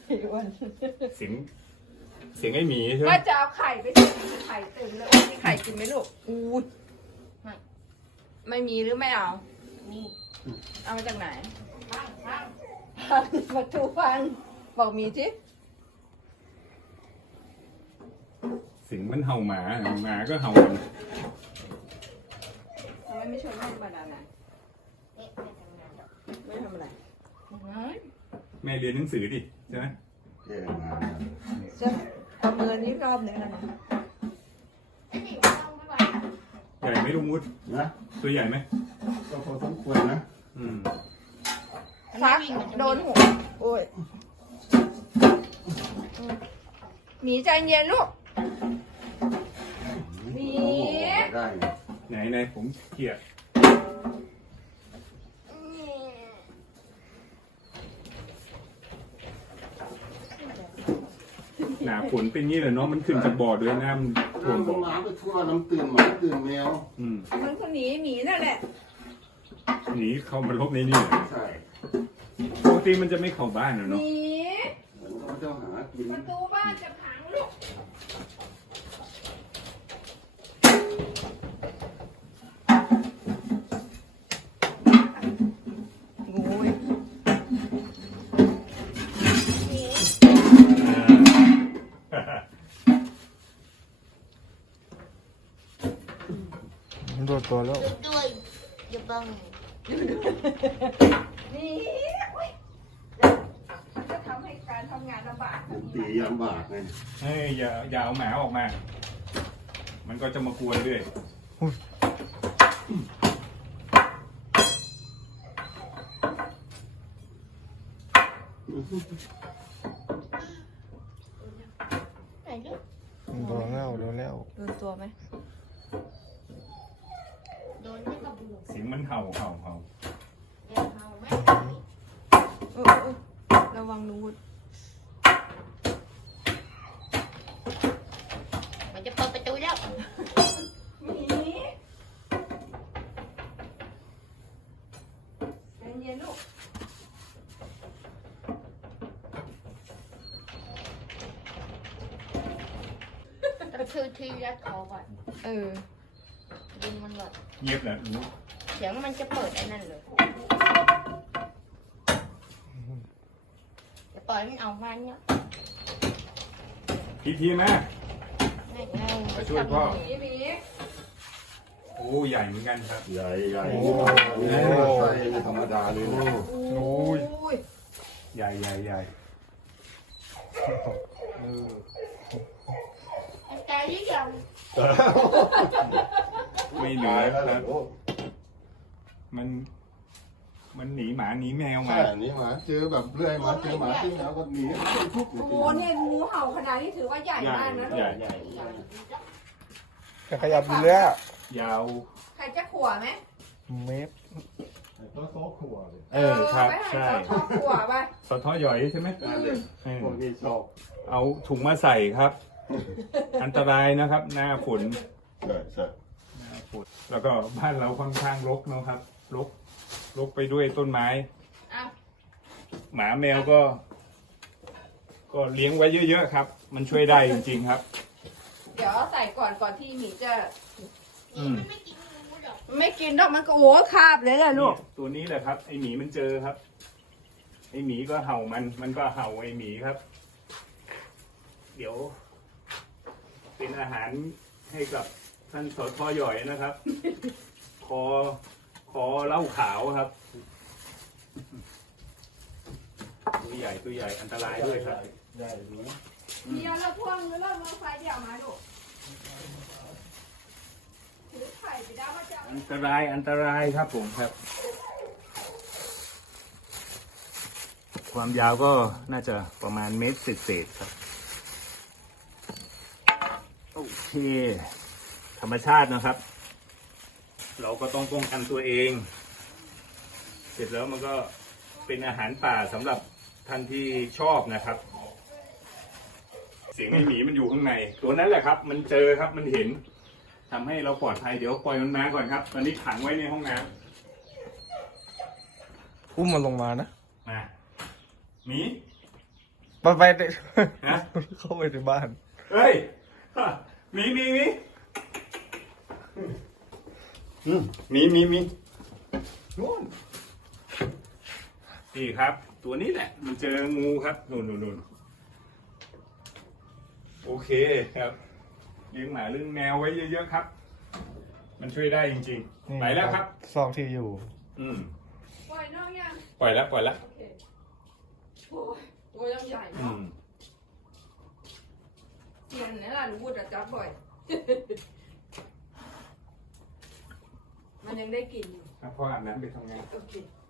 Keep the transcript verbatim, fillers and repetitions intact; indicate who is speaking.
Speaker 1: อ้วน
Speaker 2: เสียงเสียงไอ้หมีใช่ไหม
Speaker 1: ว่าจะเอาไข่ไปสิไข่ตื่นเลยมีไข่กินไหมลูกอู้ยไม่ไม่มีหรือไม่เอามีเอามาจากไหนฟังฟังมาทูฟังบอกมีสิ
Speaker 2: เสียงมันเห่าหมาหมาก็เห่า
Speaker 1: ทำไมไม่ชวนแม่มาดานะไม่ทำอะไร
Speaker 2: แม่เรียนหนังสือดิใช่ไหม
Speaker 3: เก่งมาก
Speaker 1: จะประเมินนี้รอบหนึ่งแล้วนะ
Speaker 2: ใหญ่ไหมลุงวุฒิ
Speaker 3: นะ
Speaker 2: ตัวใหญ่ไหม
Speaker 3: ก็พอสมควรนะ
Speaker 2: อืม
Speaker 1: ฟักโดนหัวโอ้ยหมีใจเย็นลูกหมี
Speaker 3: ได้
Speaker 2: ไหนไหนผมเกลียดหนาฝนเป็นงี้เลยเนาะมันขึ้นจากบ่อด้วยน้ำท่วม
Speaker 3: น้ำ
Speaker 2: บ่อ
Speaker 3: หมาไปทั่วน้ำตื่นหมาตื่นแมว
Speaker 2: อืม
Speaker 1: มันคนหนีหมีนั่นแหละ
Speaker 2: หนีเข้ามาลบในนี่
Speaker 3: ใช่
Speaker 2: ปกติมันจะไม่เข้าบ้านเหรอ
Speaker 1: ห
Speaker 2: เนาะ
Speaker 1: มี
Speaker 3: เขาจะหากิน
Speaker 1: ประตูบ้านจะพังลูกโอ้ย
Speaker 4: มันโดดตัวแล้ว
Speaker 5: ด้วยอย่าบัง
Speaker 1: นี่อุ๊ยมันจะทำให้การทำงานลำบาก
Speaker 3: เป็นตียำบากไง
Speaker 2: เฮ้ยอย่าอย่าเอาหมาออกมา มันก็จะมากวนเรื่อย
Speaker 5: ไหนลูก
Speaker 4: มันโดนแล้วโดนแล้ว
Speaker 1: โดนตัวไหม
Speaker 5: โดนไม่กระบุก
Speaker 2: เสียงมันเห่าเห่าเห่า
Speaker 5: เดี๋ยวเอาไม่
Speaker 1: เออเออระวังนูด
Speaker 5: มันจะเปิดประตูแล้ว
Speaker 1: หมีใจเย็นลูก
Speaker 5: ต้องชื่อที่รัดคอก่อน
Speaker 1: เออ
Speaker 5: ดึงมันก่อน
Speaker 2: เงียบแหละรู้
Speaker 5: เสียงมันจะเปิดไอ้นั่นเลยจะปล่อยมันออกมาเนี่ย
Speaker 2: พีทีมา
Speaker 5: ไม่เอา
Speaker 2: มาช่วยพ่อ
Speaker 1: หมีหมี
Speaker 2: โอ้ใหญ่เหมือนกันครับ
Speaker 3: ใหญ่ใหญ่
Speaker 4: โอ้
Speaker 3: ใช่ไม่ธรรมดาเลยนะ
Speaker 1: โอ้ย
Speaker 2: ใหญ่ใหญ่ใหญ่
Speaker 4: เออ
Speaker 5: ใจหรือยัง
Speaker 2: ไม่เหลือ
Speaker 3: ตายแล้ว
Speaker 2: ครับ
Speaker 3: โอ้
Speaker 2: มัน มันหนีหมาหนีแมวมา
Speaker 3: ใช่อันนี้หมาเจอแบบเรื่อยมาเจอหมาที่แมวก็หนีทุก
Speaker 1: โอ้โหเนี่ยงูเห่าขนาดนี้ถือว่าใหญ่มากนะลู
Speaker 2: ใหญ่
Speaker 1: ก
Speaker 2: ใหญ่
Speaker 4: จะขยับอยู่แล้ว
Speaker 2: ยาว
Speaker 1: ใครจะขัวไหม
Speaker 4: เมตร
Speaker 3: ก็โซ่ขัวเลย
Speaker 2: เออครับ
Speaker 1: ไปให้
Speaker 2: ใช่
Speaker 1: เขาทอดขัวไป
Speaker 2: สะท้อหย่อยใช่ไหม
Speaker 3: นั่นเลย
Speaker 2: เออ
Speaker 3: พวกนี้ชอบ
Speaker 2: เอาถุงมาใส่ครับ อันตรายนะครับ หน้าฝน
Speaker 3: ใช่ใช่
Speaker 2: หน้าฝนแล้วก็บ้านเราค่อนข้างรกเนอะครับรกรกไปด้วยต้นไม้
Speaker 1: อ้าว
Speaker 2: หมาแมวก็ ก็เลี้ยงไว้เยอะๆครับ มันช่วยได้จริงๆครับ
Speaker 1: เดี๋ยวเอาใส่ก่อนก่อนที่หมีจะ
Speaker 2: อืม
Speaker 5: มันไม่กินงูหรอก
Speaker 1: ไม่กินดอกมันก็โอ้คาบเลยแหละลูก
Speaker 2: เนี่ยตัวนี้แหละครับ ไอหมีมันเจอครับ ไอหมีก็เห่ามัน มันก็เห่าไอหมีครับ เดี๋ยว เป็นอาหารให้กับท่านสทหย่อยนะครับ คอคอเหล้าขาวครับ ตัวใหญ่ตัวใหญ่อันตรายด้วยครับ
Speaker 3: ใหญ่ดูนะ
Speaker 1: เดี๋ยวเราพ่วงหรือเราเอาไฟเดี๋ยวมาลูกถือไข่ไปได้ว่าจะเอา
Speaker 2: อันตรายอันตรายครับผมครับ ความยาวก็น่าจะประมาณเมตรเศษๆครับ โอเค ธรรมชาตินะครับ เราก็ต้องป้องกันตัวเอง เสร็จแล้วมันก็เป็นอาหารป่าสำหรับท่านที่ชอบนะครับ เสียงไอหมีมันอยู่ข้างใน ตัวนั้นแหละครับ มันเจอครับมันเห็นทำให้เราปลอดภัยเดี๋ยวปล่อยมันมาก่อนครับ ตอนนี้ขังไว้ในห้องน้ำ
Speaker 4: อุ้มมันลงมานะ
Speaker 2: มาหมี
Speaker 4: ไปไปเด็
Speaker 2: ฮะ
Speaker 4: เข้าไปในบ้าน
Speaker 2: เฮ้ยมีมีมีอืมมีมีมีนู่นนี่ครับ ตัวนี้แหละ มันเจองูครับนู่นนู่นนู่นโอเคครับเลี้ยงหมาเลี้ยงแมวไว้เยอะๆครับ มันช่วยได้จริงๆไปแล้วครับ
Speaker 4: ซองที่อยู่
Speaker 2: อืม
Speaker 1: ปล่อยน้องยัง
Speaker 2: ปล่อยแล้วปล่อยแล้ว
Speaker 1: โอเคโอ้ยตัวยังใหญ่
Speaker 2: อื
Speaker 1: เนาะ
Speaker 2: ม
Speaker 1: เสียนเนี่ยล่ะหนูพูดอะจับบ่อย มันยังได้กลินอยู่
Speaker 2: พ่ออาบน้ำไปทำงาน
Speaker 1: โอเค